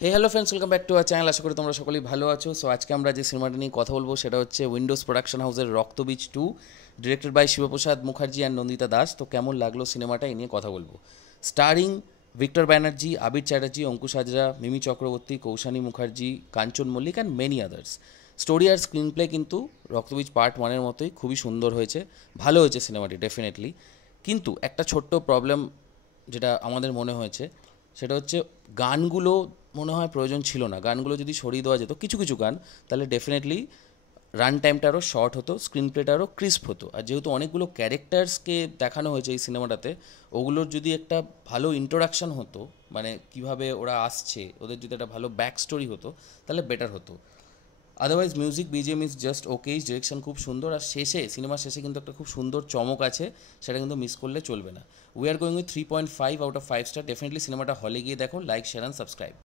Hey hello friends, welcome back to our channel. আশা করি তোমরা সকলেই ভালো আছো। সো আজকে আমরা যে সিনেমাটা নিয়ে কথা বলবো সেটা হচ্ছে উইন্ডোজ প্রোডাকশন হাউসের Raktabeej 2, directed by Shiboprosad Mukherjee and Nandita Das. তো কেমন লাগলো সিনেমাটা, এই নিয়ে কথা বলবো। Starring Victor Banerjee, Abir Chatterjee, Ankush Hazra, Mimi Chakraborty, Koushani Mukherjee, Kanchan Mallick and many others. Story আর স্ক্রিন প্লে কিন্তু রক্তবীজ পার্ট 1-এর মতোই খুবই সুন্দর হয়েছে, ভালো হয়েছে সিনেমাটি ডেফিনেটলি। কিন্তু একটা ছোট্ট প্রবলেম যেটা আমাদের মনে হয়েছে সেটা হচ্ছে গানগুলো মনে হয় প্রয়োজন ছিল না। গানগুলো যদি সরিয়ে দেওয়া যেত কিছু কিছু গান, তাহলে ডেফিনেটলি রান টাইমটা আরও শর্ট হতো, স্ক্রিন প্লেটা আরও ক্রিস্প হতো। আর যেহেতু অনেকগুলো ক্যারেক্টার্সকে দেখানো হয়েছে এই সিনেমাটাতে, ওগুলোর যদি একটা ভালো ইন্ট্রোডাকশন হতো, মানে কিভাবে ওরা আসছে, ওদের যদি একটা ভালো ব্যাক স্টোরি হতো, তাহলে বেটার হতো। Otherwise music BGM is just ওকেই, ডিরেকশন খুব সুন্দর। আর শেষে, সিনেমার শেষে কিন্তু একটা খুব সুন্দর চমক আছে, সেটা কিন্তু মিস করলে চলবে না। We are going with 3.5 out of 5 star. Definitely সিনেমাটা হলে গিয়ে দেখো, লাইক শেয়ার অ্যান্ড সাবস্ক্রাইব।